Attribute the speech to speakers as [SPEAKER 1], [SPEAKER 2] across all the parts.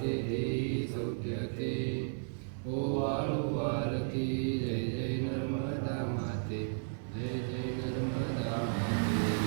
[SPEAKER 1] ते देई सौद्यते ओ वाळू आरती जय जय नर्मदा माते जय जय नर्मदा माते।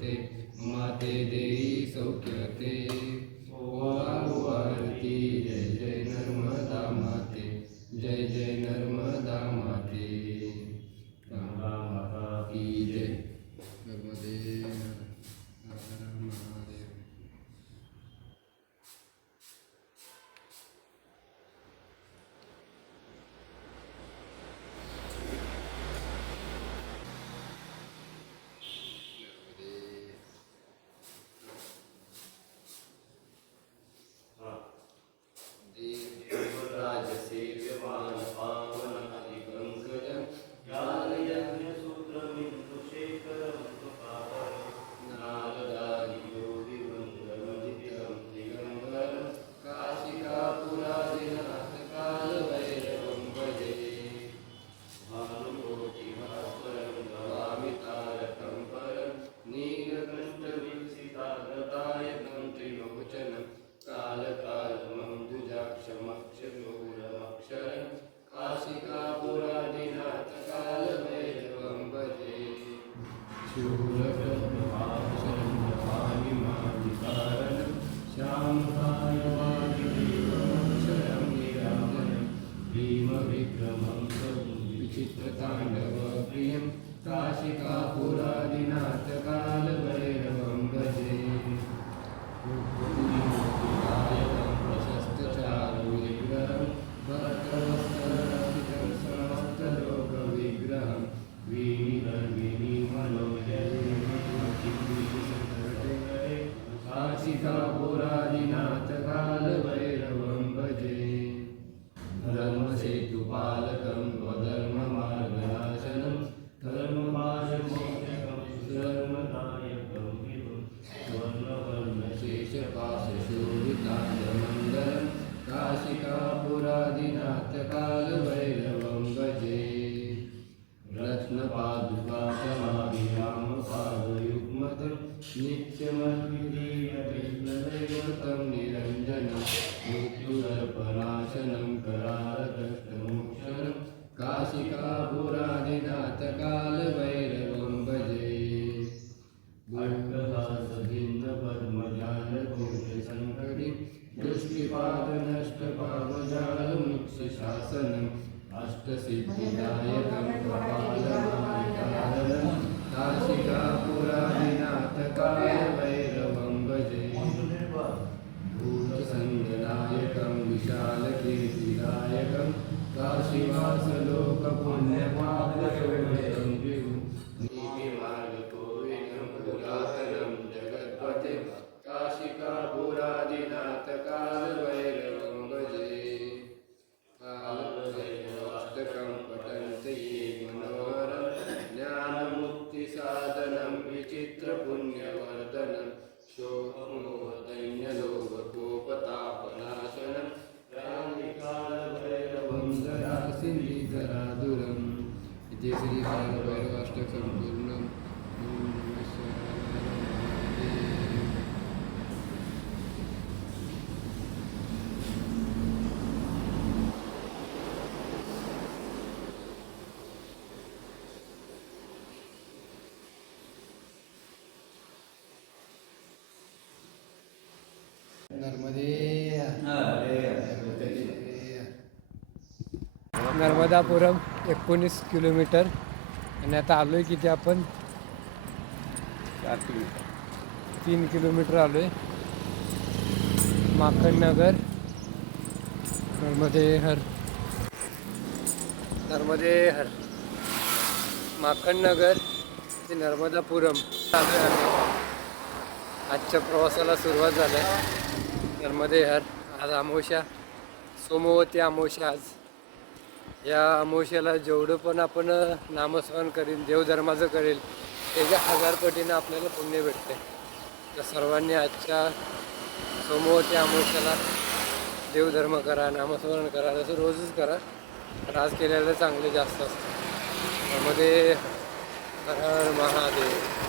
[SPEAKER 1] de to live विधेय विष्णदेवतं निरञ्जनं मृत्युदर्पनाशनं करारदष्टमोक्षणं काशिकापुरादिनाथकालभैरवं भजे भट्टहासभिन्नपद्मजालकोशसङ्कटिं दुष्टिपादनष्टपादजालमुक्षशासनम् अष्टसिद्धिदायकं कपालमायकारणं काशिका नर्मदापुरम एकोणीस किलोमीटर. आणि आता आलो आहे किती आपण? तीन किलोमीटर. आलो आहे माखणनगर नर्मदे हर नर्मदे हर माखणनगर ते नर्मदापुरम. चालू आहे आम्ही आजच्या प्रवासाला सुरुवात झाली. आहे नर्मदे हर आज अमावस्या सोमवती अमावस्या आज. या अमावस्याला जेवढं पण आपण नामस्मरण करीन देवधर्माचं करेल त्याच्या हजार पटीनं आपल्याला पुण्य भेटते तर सर्वांनी आजच्या सोमवती अमावस्याला देवधर्म करा नामस्मरण करा तसं रोजच करा पण आज केलेलं चांगले जास्त असतं. त्यामध्ये हर महादेव.